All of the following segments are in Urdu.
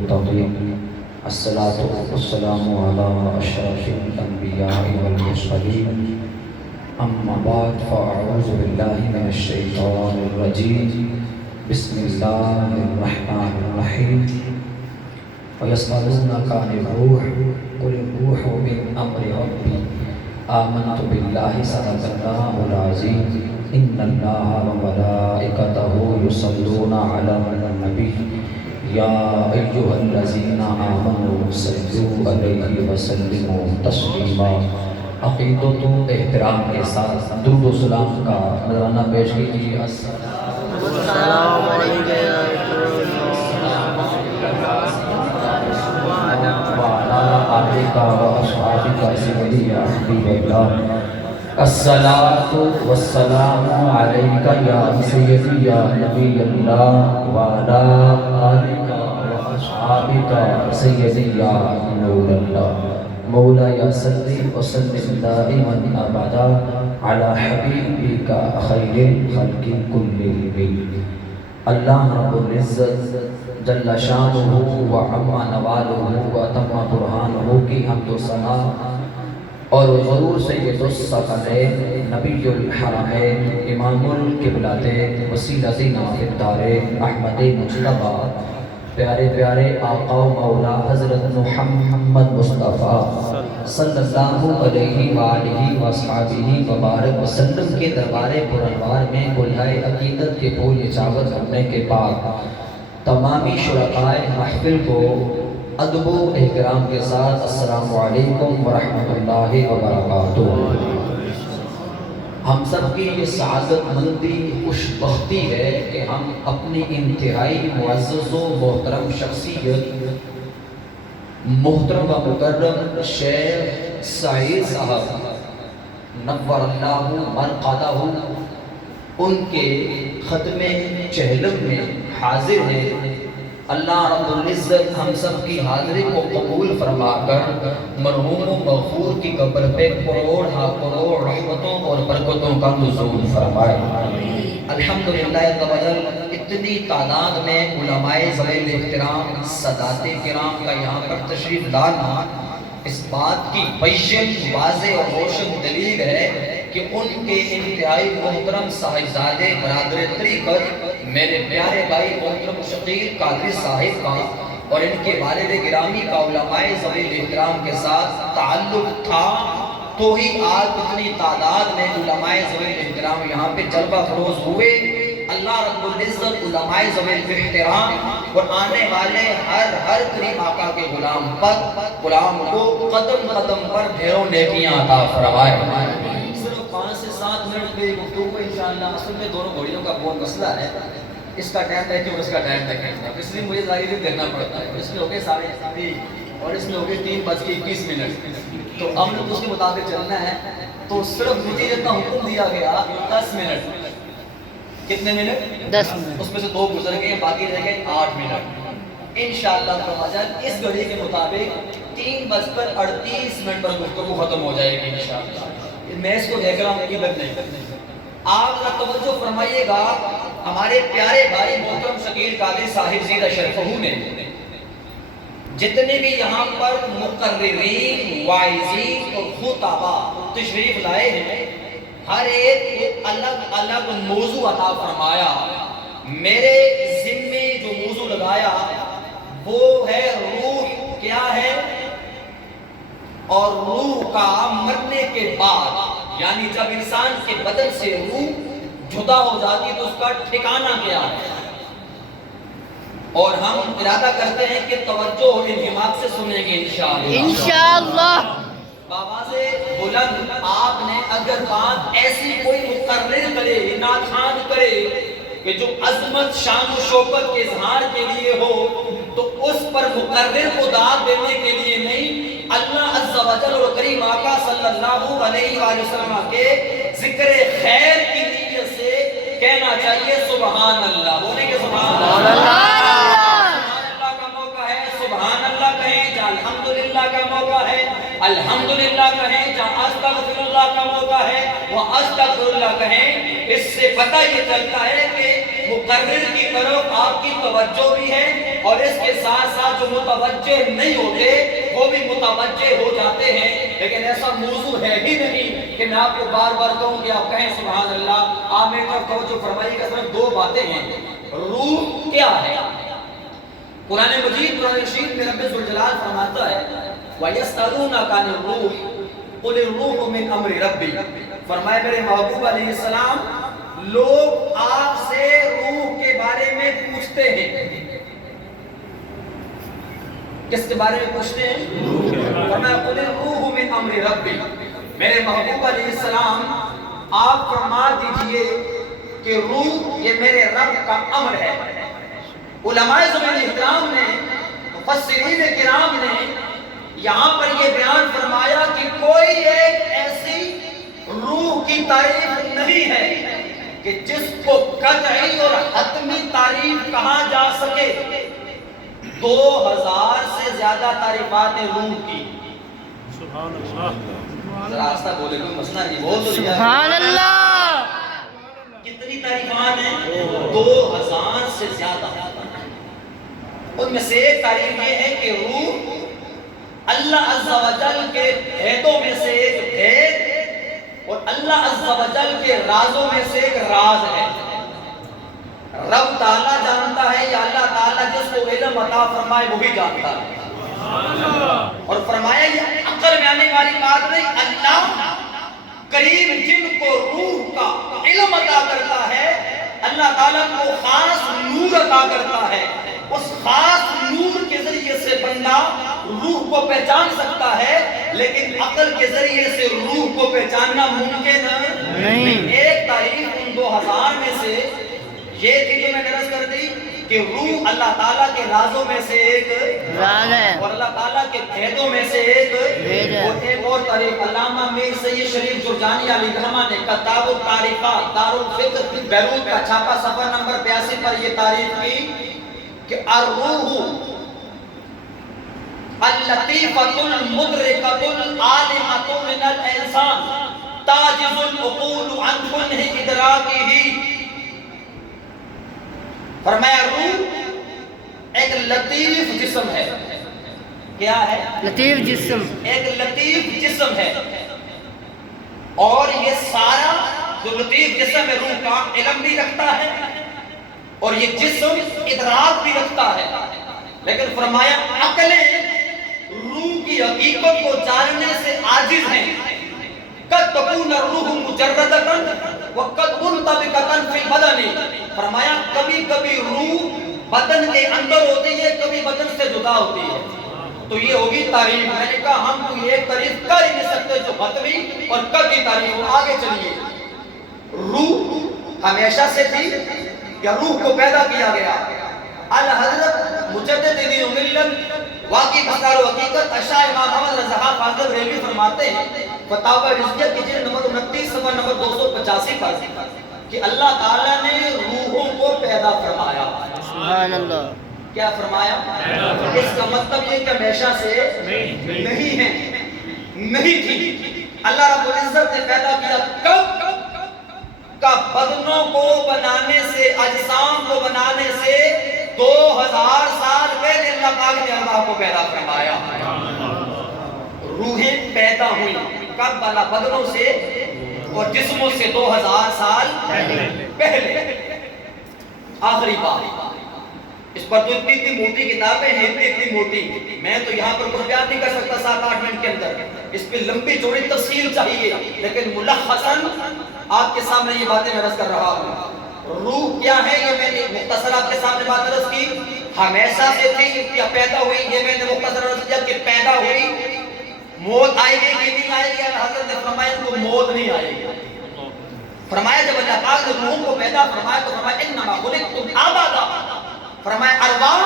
للمتقين الصلاة والسلام على أشرف الأنبياء والمرسلين أما بعد فأعوذ بالله من الشيطان الرجيم بسم الله الرحمن الرحيم ويسألونك عن الروح قل الروح من أمر ربي آمنت بالله صدق الله العظيم إن الله وملائكته يصلون على النبي يا أيها الذين آمنوا صلوا عليه وسلموا تسليما. عقیدت و احترام کے ساتھ درود و سلام کا نذرانہ پیش کیجیے. السلام الصلاة والسلام عليك يا سيدي يا نبي الله وعلى آلك وأصحابك سيدي يا نور الله. مولاي صل وسلم دائما أبدا على حبيبك خير الخلق كلهم. اللہ رب العزت جل شانہ و عم نوالہ و تم برہانہ کی حمد و ثنا اور ضرور سید الثقلین نبی الحرمین امام القبلتین وسیلتنا فی الدارین احمد مجتبی پیارے پیارے آقا و مولا حضرت محمد مصطفیٰ صلی اللہ علیہ وآلہ وصحبہ وبارک وسلم کے دربار پرانوار میں گلہائے عقیدت کے پھول نچاور کرنے کے بعد تمامی شرکائے محفل کو ادب و احترام کے ساتھ السلام علیکم ورحمۃ اللہ وبرکاتہ. ہم سب کی یہ سعادت مندی خوش بختی ہے کہ ہم اپنی انتہائی معزز و محترم شخصیت محترم و مکرم شیخ سعید صاحب نور اللہ مرقدہ ان کے ختم چہلم میں حاضر ہیں. اللہ رب العزت ہم سب کی حاضری کو قبول فرما کر مرحوم و مغفور کی قبر پہ کروڑ ہا کروڑ رحمتوں اور برکتوں کا نزول فرمائے. الحمدللہ اتنی تعداد میں علماء ذوی احترام سادات کرام کا یہاں پر تشریف لانا اس بات کی بیشن واضح اور روشن دلیل ہے کہ ان کے انتہائی محترم صاحبزادے برادر طریقت میرے پیارے بھائی محترم شقیر قادری صاحب کا اور ان کے والد گرامی کا علماء ذوی احترام کے ساتھ تعلق تھا تو ہی آج اتنی تعداد میں علماء ذوی احترام یہاں پہ جلوہ فروز ہوئے. اللہ رب العزت علماء ذوی احترام اور آنے والے ہر قریب آقا کے غلام کو قدم قدم پر ڈھیروں نیکیاں عطا فرمائے. صرف 5 سے 7 منٹ کی گفتگو انشاءاللہ. اصل میں دونوں گھڑیوں کا بہت مسئلہ ہے, اس کا ٹائم دیکھیں اور اس کا ٹائم دیکھیں, اس لیے مجھے ظاہر دیکھنا پڑتا ہے. اس میں ہو گئے 3:30 اور اس میں ہو گئے 3:21. تو ہم نے اس کے مطابق چلنا ہے. تو صرف مجھے جتنا حکم دیا گیا 10 منٹ. کتنے منٹ؟ 10 منٹ. اس میں سے 2 گزر گئے, باقی رہ گئے 8 منٹ. انشاءاللہ اس گھڑی کے مطابق 3:38 پر گفتگو ختم ہو جائے گی انشاءاللہ. میں اس کو دیکھ رہا ہوں غیبت نہیں. آپ ذرا توجہ فرمائیے گا. ہمارے پیارے بھائی محترم شقیر قادری صاحب زیدہ شرفہ نے جتنے بھی یہاں پر مقررین واعظین اور خطباء تشریف لائے ہیں ہر ایک الگ الگ موضوع عطا فرمایا. میرے ذمے جو موضوع لگایا وہ ہے روح کیا ہے اور روح کا مرنے کے بعد, یعنی جب انسان کے بدن سے روح جدا ہو جاتی ہے تو اس کا ٹھکانہ کیا ہے. اور ہم ارادہ کرتے ہیں کہ توجہ اور انہماک سے سنیں گے انشاءاللہ. بابا سے بلند آپ نے اگر بات ایسی کوئی مقرر کرے, ناخوان کرے کہ جو عظمت شان و شوکت کے اظہار کے لیے ہو تو اس پر مقرر کو داد دینے کے لیے نہیں, اللہ عز و جل اور کریم آقا صلی اللہ علیہ وآلہ وسلم کے ذکر خیر کی نیت سے کہنا چاہیے سبحان اللہ. بولیں گے سبحان اللہ. سبحان اللہ کہیں جا الحمدللہ کا موقع ہے, الحمدللہ کہیں جا استغفراللہ کا موقع ہے, وہ استغفراللہ کہیں. اس سے پتہ یہ چلتا ہے کہ مقرر کی طرف آپ کی توجہ بھی ہے، اور اس کے ساتھ ساتھ جو متوجہ نہیں ہوتے وہ بھی متوجہ ہو جاتے ہیں، لیکن ایسا موضوع ہے ہی نہیں کہ میں آپ کو بار بار کہوں کہ آپ کہیں سبحان اللہ۔ آپ میری طرف توجہ فرمائیے گا، صرف دو باتیں ہیں۔ روح کیا ہے؟ قرآن مجید قرآن شریف میں رب ذوالجلال فرماتا ہے وَيَسْأَلُونَكَ عَنِ الرُّوحِ قُلِ الرُّوحُ مِنْ أَمْرِ رَبِّي، فرمایا میرے محبوب علیہ السلام لوگ آپ سے روح کے بارے میں پوچھتے ہیں۔ کس کے بارے میں پوچھتے ہیں؟ فرمایا قُلِ الرُّوحُ مِنْ أَمْرِ رَبِّي، میرے محبوب علیہ السلام آپ فرما دیجئے کہ روح یہ میرے رب کا امر ہے۔ علماء زمان احترام نے، مفسرین کرام نے یہاں پر یہ بیان فرمایا کہ کوئی ایک ایسی روح کی تعریف نہیں ہے کہ جس کو قطعی اور حتمی تعریف کہا جا سکے۔ 2000 سے زیادہ تعریفات روح کی۔ سبحان اللہ، ذرا آستہ بولے کوئی مسئلہ نہیں، بول تو لیا۔ سبحان اللہ، کتنی تعریفات ہیں؟ 2000 سے زیادہ۔ ان میں سے ایک تعریف یہ ہے کہ روح اللہ عز و جل کے بھیدوں میں سے ایک بھید اور اللہ عز و جل کے رازوں میں سے ایک راز ہے۔ رب تعالیٰ جانتا ہے یا اللہ تعالیٰ جس کو علم عطا فرمائے وہی جانتا ہے۔ اور فرمایا یہ عقل میں آنے والی بات نہیں، اللہ قریب جن کو روح کا علم عطا کرتا ہے اللہ تعالیٰ کو خاص نور عطا کرتا ہے، اس خاص نور کے ذریعے سے بندہ روح کو پہچان سکتا ہے، لیکن عقل کے ذریعے سے روح کو پہچاننا ممکن نہیں۔ ایک تعریف ان 2000 میں سے یہ تھی جو میں نے عرض کر دی کہ روح اللہ تعالیٰ کے رازوں میں سے ایک راز ہے اور اللہ تعالیٰ کے بھیدوں میں سے ایک بھید ہے۔ اور ایک اور تعریف علامہ میر سید شریف جرجانی علی رحمہ نے کتاب التعریفات دارالفکر بیروت کا چھاپا صفحہ نمبر 82 پر یہ تعریف کی کہ الروح اللطیفۃ المدرکۃ العالمۃ من الانسان تعجز العقول عن کنہ ادراکہ۔ فرمایا روح ایک لطیف جسم ہے۔ کیا ہے؟ لطیف جسم، ایک لطیف جسم ہے، اور یہ سارا جو لطیف جسم ہے روح کا علم بھی رکھتا ہے اور یہ جسم ادراک بھی رکھتا ہے، لیکن فرمایا عقلیں روح کی حقیقت کو جاننے سے عاجز ہیں۔ قد تکون الروح مجردۃ وقد منطبقۃ فی البدن، فرمایا کبھی کبھی روح بدن کے اندر ہوتی ہے، کبھی بدن سے جدا ہوتی ہے۔ تو یہ ہوگی تعریف۔ میں نے کہا ہم کو یہ تعریف کر ہی نہیں سکتے جو حتمی اور قطعی تعریف ہو۔ آگے چلیے، روح ہمیشہ سے تھی یا روح کو پیدا کیا گیا؟ الحضرت مجدد دین ملت واقعی بسار و حقیقت اشاہ امام احمد رضا فاضل بریلوی فرماتے ہیں فتاوی رضویہ کی جلد نمبر 29 صفحہ نمبر 285 پر کہ اللہ تعالیٰ نے روحوں کو پیدا فرمایا۔ سبحان اللہ، کیا فرمایا؟ اس کا مطلب یہ کہ ہمیشہ سے نہیں ہے، نہیں تھی۔ اللہ رب العزت نے پیدا کیا کب؟ کا بدنوں کو بنانے سے، اجسام کو بنانے سے 2000 سال پہلے اللہ پاک نے ارواح کو پیدا فرمایا۔ روحیں پیدا ہوئی کب؟ بلا بدنوں سے اور جسموں سے 2000 سال پہلے۔ آخری بات، اس پر تو اتنی موٹی کتابیں ہیں، اتنی موٹی، میں تو یہاں پر کچھ بیان نہیں کر سکتا 7-8 منٹ کے اندر، اس پہ لمبی چوڑی تفصیل چاہیے، لیکن ملخصاً آپ کے سامنے یہ باتیں میں عرض کر رہا ہوں۔ روح کیا ہے یہ میں نے مختصر آپ کے سامنے بات عرض کی، ہمیشہ سے تھی یا پیدا ہوئی یہ میں نے مختصر عرض کیا کہ پیدا ہوئی۔ موت آئے گی کہ نہیں آئے گی؟ حضرت نے فرمایا ان کو موت نہیں آئے گی۔ فرمایا جب اللہ پاک نے روحوں کو پیدا فرمایا تو فرمایا انما خلقتم ابدا، فرمایا ارواح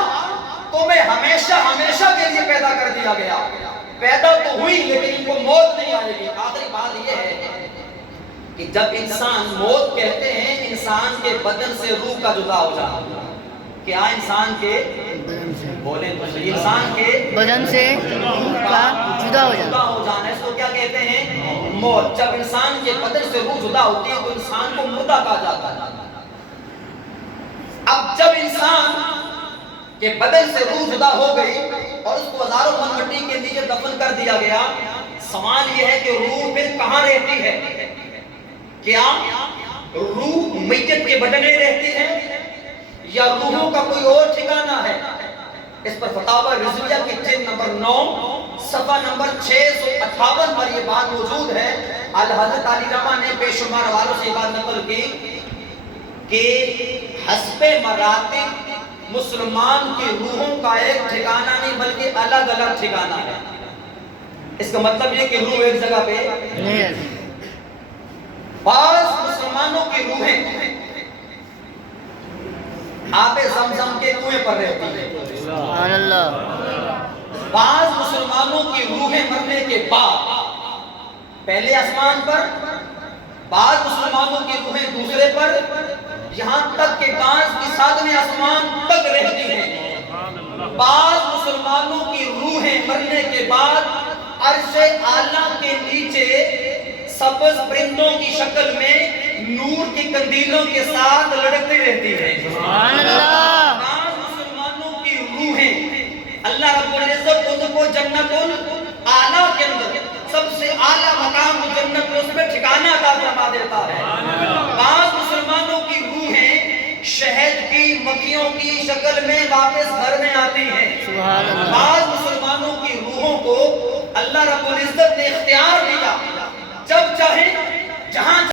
تمہیں ہمیشہ ہمیشہ کے لیے پیدا کر دیا گیا۔ پیدا تو ہوئی لیکن ان کو موت نہیں آئے گی۔ آخری بات یہ ہے کہ جب انسان موت کہتے ہیں انسان کے بدن سے روح کا جدا ہو جانا، کیا انسان کے بولیں تو صحیح، انسان کے بدن سے روح کا جدا ہو جانا، اس کو کیا کہتے ہیں؟ موت۔ جب انسان کے بدن سے روح جدا ہوتی ہے تو انسان کو مردہ کہا جاتا ہے۔ اب جب انسان کے بدن سے روح جدا ہو گئی اور اس کو ہزاروں من مٹی کے نیچے دفن کر دیا گیا، سوال یہ ہے کہ روح پھر کہاں رہتی ہے؟ کیا روح میت کے بدن میں رہتی ہے یا روحوں کا کوئی اور ٹھکانہ ہے؟ اس پر فتاوی رضویہ کی جلد نمبر 9 صفحہ نمبر 658 پر یہ بات موجود ہے۔ حضرت علی رضا نے بے شمار حوالوں سے یہ بات نقل کی کہ حسب مراتب مسلمان کی روحوں کا ایک ٹھکانہ نہیں بلکہ الگ الگ ٹھکانہ ہے۔ اس کا مطلب یہ کہ روح ایک جگہ پہ نہیں رہتی۔ بعض مسلمانوں کی روحیں آب زمزم کے کنویں پر رہتی ہیں، سبحان اللہ۔ بعض مسلمانوں کی روحیں مرنے کے بعد پہلے آسمان پر، بعض مسلمانوں کی روحیں دوسرے پر، یہاں تک کہ بعض کی ساتویں آسمان تک رہتی ہیں۔ بعض مسلمانوں کی روحیں مرنے کے بعد عرش اعلیٰ کے نیچے سبز پرندوں کی شکل میں نور کی قندیلوں کے ساتھ لڑکتی رہتی ہیں۔ سبحان اللہ۔ بعض مسلمانوں کی روحیں اللہ رب العزت ان کو جنت الاعلیٰ کے اندر سب سے اعلیٰ مقام جنت میں اس میں ٹھکانہ عطا فرما دیتا ہے۔ بعض مسلمانوں کی روحیں شہد کی مکھیوں کی شکل میں واپس گھر میں آتی ہیں۔ سبحان اللہ۔ بعض مسلمانوں کی روحوں کو اللہ رب العزت نے اختیار دیا، جب چاہے جہاں